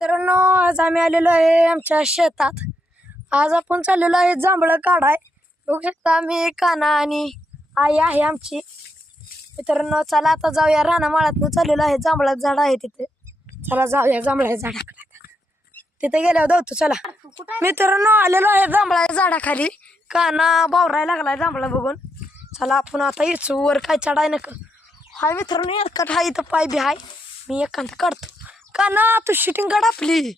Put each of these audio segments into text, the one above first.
मित्रांनो, आज आम्ही आलेलो आहे आमच्या शेतात. आज आपण चाललेलो आहे जांभळं काढाय. बघू शकता आम्ही काना आणि आई आहे आमची. मित्रांनो, चला आता जाऊया. रानामाळातनं चाललेलो आहे. जांभळाचं झाड आहे तिथे. चला जाऊया जांभळाच्या झाडाकडे. तिथे गेल्यावर धावतो. चला मित्रांनो, आलेलो आहे जांभळाच्या झाडाखाली. काना बावरायला लागलाय जांभळा बघून. चला आपण आता येचू वर. काय चढाय नका. हाय मित्रांनो, एकात हाय इथं पाय बी हाय. मी एकांत काढतो. काना तू शूटिंग काढ आपली.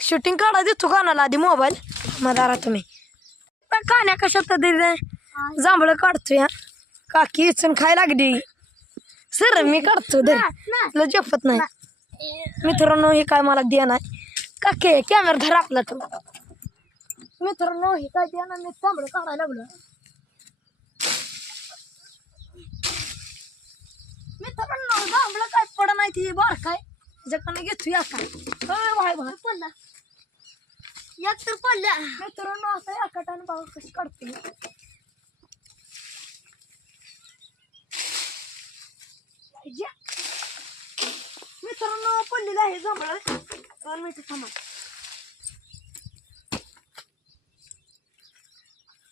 शूटिंग काढा देतो कानाला आधी मोबाईल मदारा तुम्ही. कान्या कशात जांभळं काढतोय. काकी इचून खाय लागली. सर मी काढतो दर तुला जपत नाही. मित्रांनो, हे काय मला द्या नाही. काके कॅमेरा धर आपला तो. मित्रांनो, हे काय द्या ना. मी जांभळं काढायला लागलो. मित्रांनो, जांभळं काय पड नाही ती बार काय त्याच्याकडनं घेतो या काय भाई भाई पडला एक तर पडल्या. मित्रांनो, असं या कटाने बाबा कशी काढते. मित्रांनो, पडलेलं आहे जांभळं. 2 मिनिटं थांबा.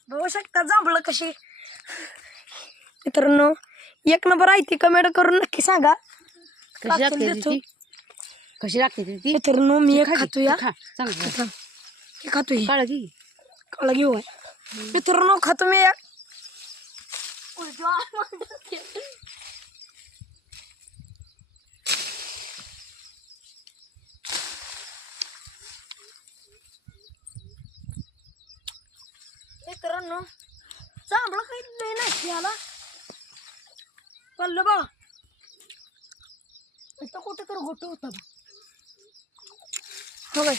बघू शकता जांभळं कशी. मित्रांनो, 1 नंबर आहे ती. कमेंट करून नक्की सांगा कशी लागते ती. मित्रांनो, मी एक खातो या. सांग हे खातो ही काढा की काळा घेऊ आहे. मित्रांनो, खातो मी एक. मित्रांनो, जांभळं काही लय नाही याला. कळलं बा. इथं कुठे तर घोट होता बा. हो बाई,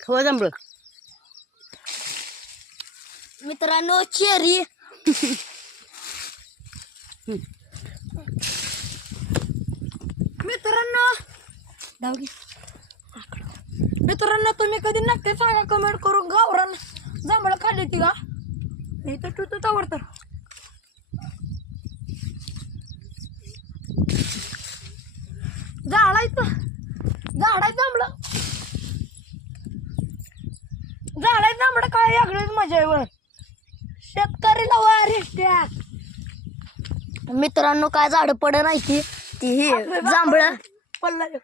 खवा जांभळ. मित्रांनो, चेरी. मित्रांनो, धावगी. मित्रांनो, तुम्ही कधी नक्की सांगा कमेंट करून. गावरान जांभळं खाल्ली ती का. इथं टुतूच आवडतं. झाडायचं जांभळं. झाडायचं जांभळं काय वेगळीच मजा आहे वर. शेतकरीला वारिष्ट्या. मित्रांनो, काय झाड पड नाही ती जांभळं पडलं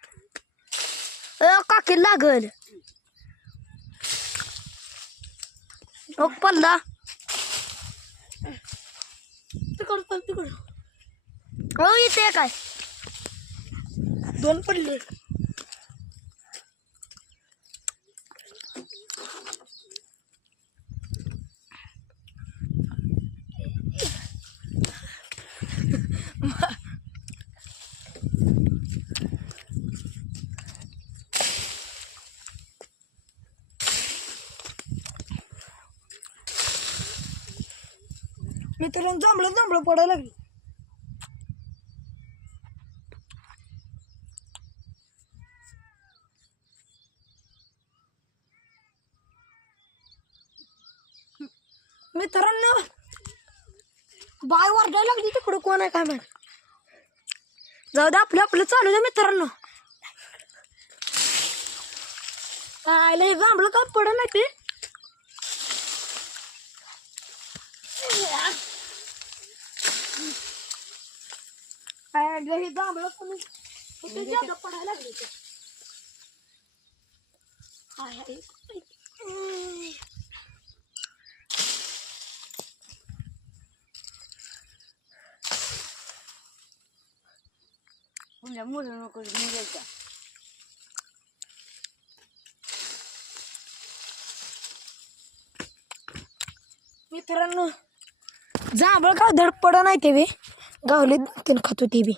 काकी लागल. पडला तिकड. हो, इथे काय 2 पडले. मित्रांनो, जांभळं पडायला लागली. मित्रांनो, बाय वरडायला लागली. तिकडं कोण आहे काय माहिती. जाऊ दे, आपलं चालू द्या. मित्रांनो, आयला हे जांभळं काय पड नाही ते. हे जांभळं पण पडायला लागले. नको निघायचा. मित्रांनो, जांभळ काय धडपड नाही ते बी. गावले 2-3 खातो ते बी.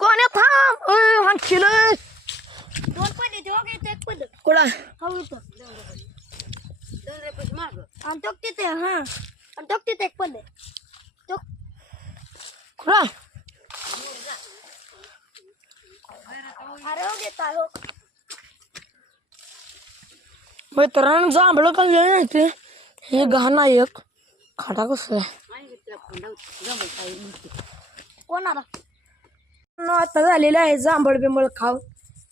कोण आहे थांब. हांशील 2 पडले ते. ओके, 1 पडलं. कुठं हो इथं माग आणि तो तिथे. हा, आणि तो तिथे 1 पडले. तो कुठं अरे हो घेता हो मित्रांनो जांभळं का वेळ ते हे घाण आहे एक खाटा कसं आहे कोणाला आता झालेलं आहे जांभळ बिंबळ खाऊन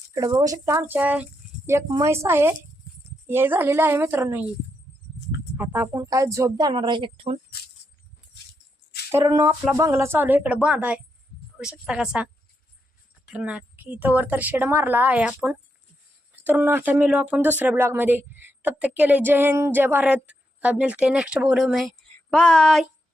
इकडे बघू शकता आमच्या एक म्हैस आहे हे झालेलं आहे मित्रांनो ही आता आपण काय झोप देणार आहे एकठून तर आपला बंगला चालू आहे इकडे बांध आहे बघू शकता कसा तर ना इथं वर तर शेड मारला आहे आपण तर आता मिळू आपण दुसऱ्या ब्लॉग मध्ये तब तक के लिए जय हिंद जय भारत अब मिलते नेक्स्ट ब्लॉग में बाय.